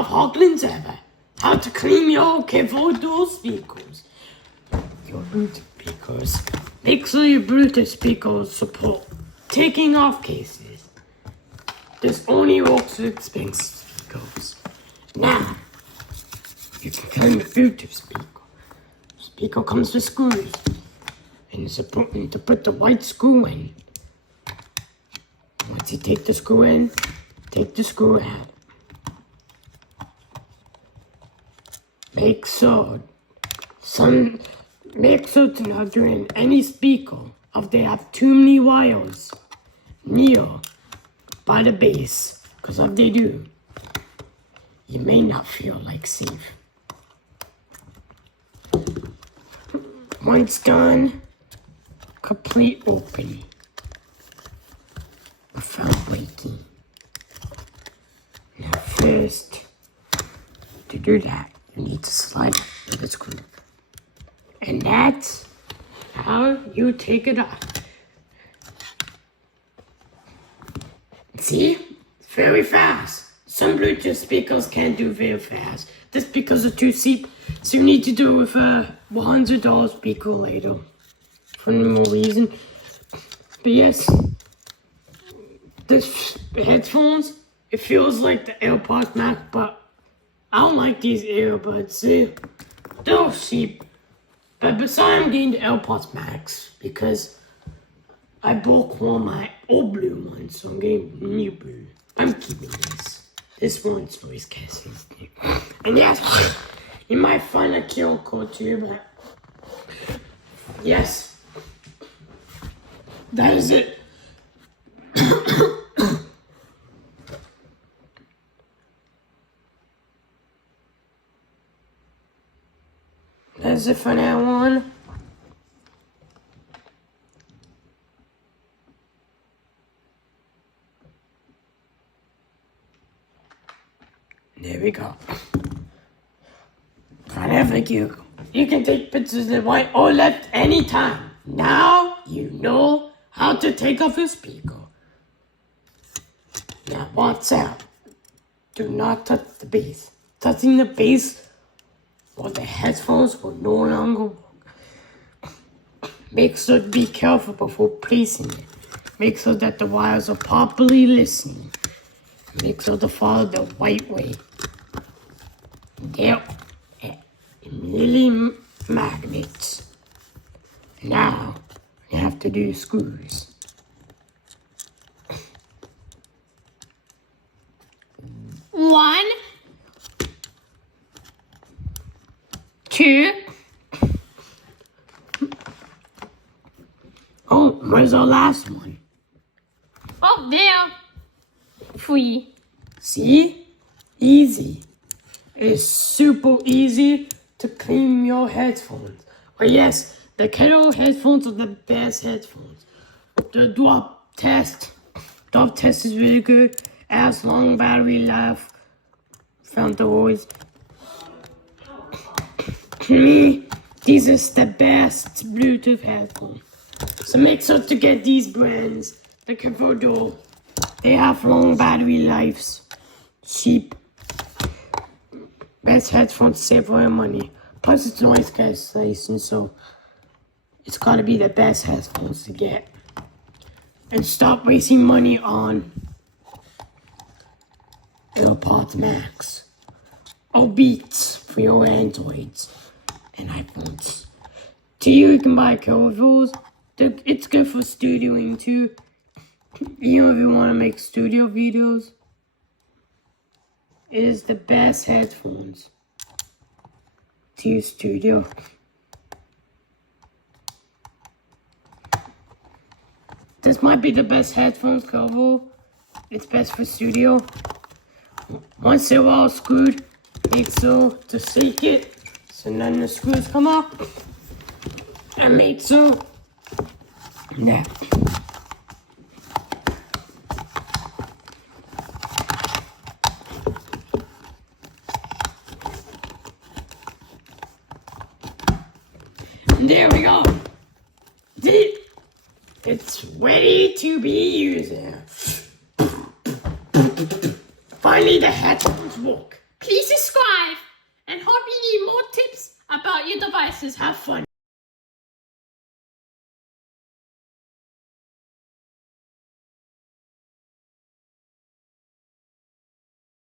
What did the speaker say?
of Hoglands ever. How to clean your Kevodo speakers. Your Bluetooth speakers. Make sure your Bluetooth speakers support taking off cases. This only works with expensive speakers. Now, you can clean the Bluetooth speaker. Speaker comes with screws. And it's important to put the white screw in. Once you take the screw in, take the screw out. Make sure to not drain any speaker if they have too many wires near by the base. Because if they do, you may not feel like safe. Once done, complete opening without breaking. Now first, to do that, you need to slide the screw. And that's how you take it off. See? It's very fast. Some Bluetooth speakers can't do very fast. The speakers are too cheap, so you need to do it with a $100 speaker later. For no more reason. But yes, this headphones, it feels like the AirPods Max, but I don't like these earbuds. They're cheap. But besides, I'm getting the AirPods Max because I broke one of my old blue ones, so I'm getting new blue. I'm keeping this. This one's noise canceling. And yes, you might find a QR code too, but yes, that is it. That's it for that one. There we go. Whatever you can take pictures in right or left anytime. Now you know how to take off your speaker. Now watch out. Do not touch the base. Touching the base or the headphones will no longer work. Make sure to be careful before placing it. Make sure that the wires are properly listening. Make sure to follow the white way. There are mini magnets. Now you have to do screws. One, two. Oh, where's our last one? Oh, there. Three. See? Easy. It's super easy to clean your headphones. Oh yes, the Kettle headphones are the best headphones. The drop test is really good. Has long battery life. Found the voice. To me, these are the best Bluetooth headphones. So make sure to get these brands. The Kevodo. They have long battery lives. Cheap. Best headphones save for your money. Plus it's noise cancellation, so it's gotta be the best headphones to get. And stop wasting money on AirPods Max or Beats for your Androids and iPhones. To you can buy Kevodos. It's good for studioing too. You know, if you want to make studio videos, it is the best headphones to use studio. This might be the best headphones cover. It's best for studio. Once they're all screwed, make sure to shake it so none of the screws come off. And make sure that there we go. It's ready to be used. Finally, the headphones work. Please subscribe and hope you need more tips about your devices. Have fun.